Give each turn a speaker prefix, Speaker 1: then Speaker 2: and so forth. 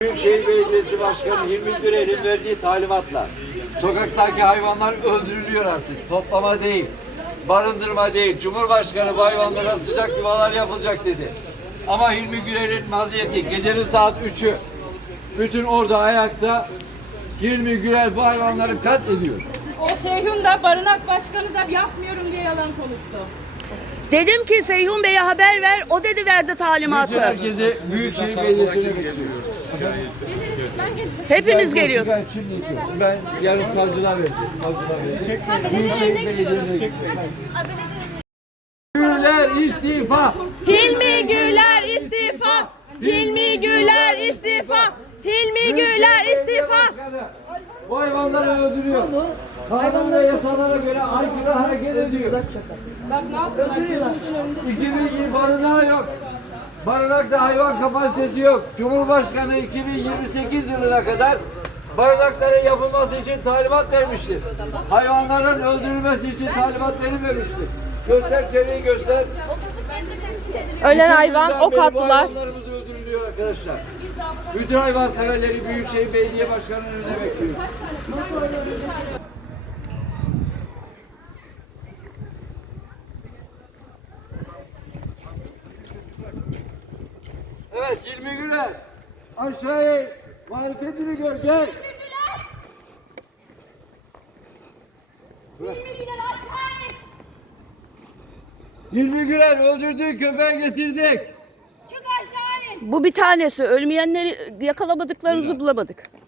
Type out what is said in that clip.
Speaker 1: Büyükşehir Belediyesi Başkanı Hilmi Güler'in verdiği talimatla sokaktaki hayvanlar öldürülüyor artık. Toplama değil, barındırma değil. Cumhurbaşkanı bu hayvanlara sıcak yuvalar yapılacak dedi. Ama Hilmi Güler'in vaziyeti gecenin saat 3'ü. Bütün orada ayakta. Hilmi Güler bu hayvanları katlediyor.
Speaker 2: O Seyhun da barınak başkanı da yapmıyorum diye yalan konuştu.
Speaker 3: Dedim ki Seyhun Bey'e haber ver, o dedi verdi talimatı.
Speaker 1: Bütün herkese Büyükşehir Belediyesi'ne bekliyoruz.
Speaker 3: Hepimiz geliyoruz.
Speaker 1: Ben yarın savcılığa vereceğim. Büyükşehir Belediyesi'ne Güler istifa!
Speaker 3: Hilmi Güler istifa! Hilmi Güler istifa! Hilmi Güler istifa!
Speaker 1: Bu hayvanları öldürüyor. Kanun ve yasalara göre aykırı hareket ediyor.
Speaker 2: Bak ne yapıyor?
Speaker 1: 2020 barınağı yok. Barınakta hayvan kapasitesi yok. Cumhurbaşkanı 2028 yılına kadar barınakların yapılması için talimat vermiştir. Hayvanların öldürülmesi için talimat verilmemiştir. Göster, çevreyi göster.
Speaker 3: Ölen hayvan
Speaker 1: Günden
Speaker 3: ok
Speaker 1: beri bu
Speaker 3: attılar.
Speaker 1: hayvanlarımız öldürülüyor arkadaşlar. Bütün hayvanseverleri Büyükşehir Belediye Başkanı'nın önüne bekliyoruz. Evet, Hilmi Güler. Aşağıya marifetini gör, gel. Hilmi Güler öldürdüğü köpeği getirdik.
Speaker 3: Bu bir tanesi. Ölmeyenleri yakalamadıklarımızı bulamadık.